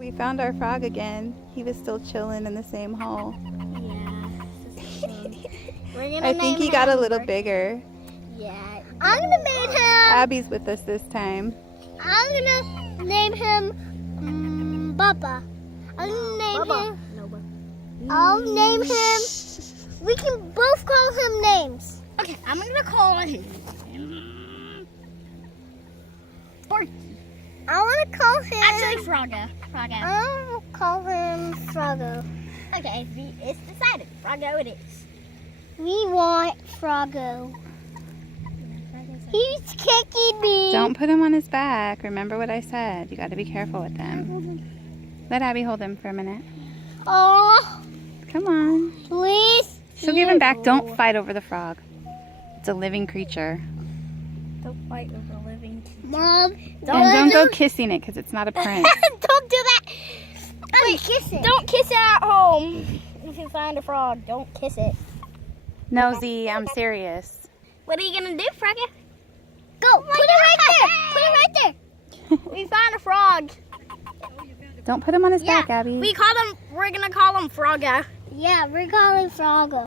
We found our frog again. He was still chilling in the same hole. Yeah. I think he got a little bigger. Yeah. I'm gonna name him. Abby's with us this time. I'm gonna name him Bubba. I'm gonna name him. I'll name him. We can both call him names. Okay, I'm gonna call him Sparky. I wanna call him. Actually, Froggo. I'll call him Froggo. Okay, it's decided. Froggo it is. We want Froggo. He's kicking me. Don't put him on his back. Remember what I said. You got to be careful with them. Let Abby hold him for a minute. Oh, Come on. please. She'll give him back. Don't fight over the frog. It's a living creature. Don't fight over a living creature. Mom, And don't go kissing it because it's not a prince. don't do that. Wait, kiss it. Don't kiss it at home. If you find a frog, don't kiss it. Nosy, I'm serious. What are you gonna do, Froggo? Go. Put it right there. Put it right there. We found a frog. Don't put him on his back, Abby. We're gonna call him Froggo. Yeah, we're calling Froggo.